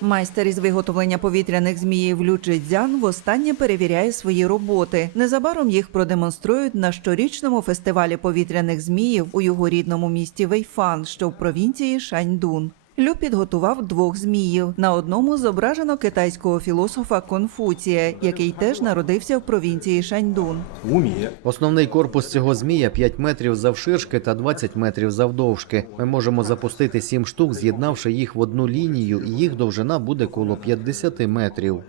Майстер із виготовлення повітряних зміїв Лю Чжедзян востаннє перевіряє свої роботи. Незабаром їх продемонструють на щорічному фестивалі повітряних зміїв у його рідному місті Вейфан, що в провінції Шаньдун. Лю підготував двох зміїв. На одному зображено китайського філософа Конфуція, який теж народився в провінції Шаньдун. Основний корпус цього змія 5 метрів завширшки та 20 метрів завдовжки. Ми можемо запустити 7 штук, з'єднавши їх в одну лінію, і їх довжина буде коло 50 метрів.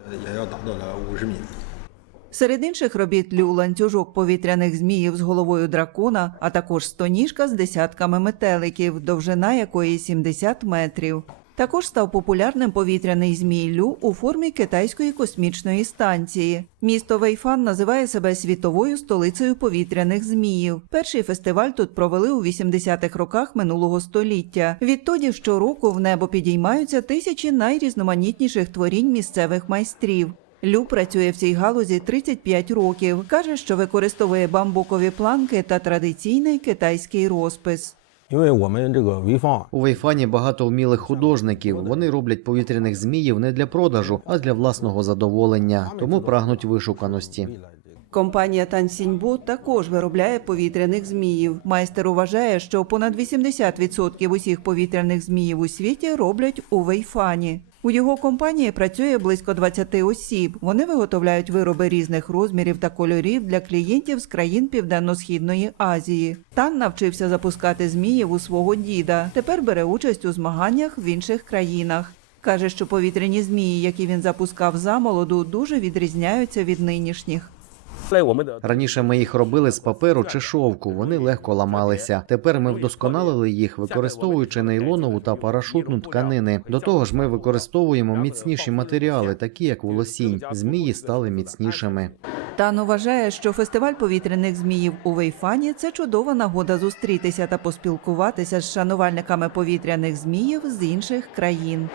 Серед інших робіт лю ланцюжок повітряних зміїв з головою дракона, а також стоніжка з десятками метеликів, довжина якої 70 метрів. Також став популярним повітряний змій Лю у формі китайської космічної станції. Місто Вейфан називає себе світовою столицею повітряних зміїв. Перший фестиваль тут провели у 80-х роках минулого століття. Відтоді щороку в небо підіймаються тисячі найрізноманітніших творінь місцевих майстрів. Лю працює в цій галузі 35 років. Каже, що використовує бамбукові планки та традиційний китайський розпис. У Вейфані багато вмілих художників. Вони роблять повітряних зміїв не для продажу, а для власного задоволення, тому прагнуть вишуканості. Компанія Тансіньбу також виробляє повітряних зміїв. Майстер вважає, що понад 80% усіх повітряних зміїв у світі роблять у Вейфані. У його компанії працює близько 20 осіб. Вони виготовляють вироби різних розмірів та кольорів для клієнтів з країн Південно-східної Азії. Тан навчився запускати зміїв у свого діда. Тепер бере участь у змаганнях в інших країнах. Каже, що повітряні змії, які він запускав замолоду, дуже відрізняються від нинішніх. Раніше ми їх робили з паперу чи шовку. Вони легко ламалися. Тепер ми вдосконалили їх, використовуючи нейлонову та парашутну тканини. До того ж, ми використовуємо міцніші матеріали, такі як волосінь. Змії стали міцнішими. Тан вважає, що фестиваль повітряних зміїв у Вейфані це чудова нагода зустрітися та поспілкуватися з шанувальниками повітряних зміїв з інших країн.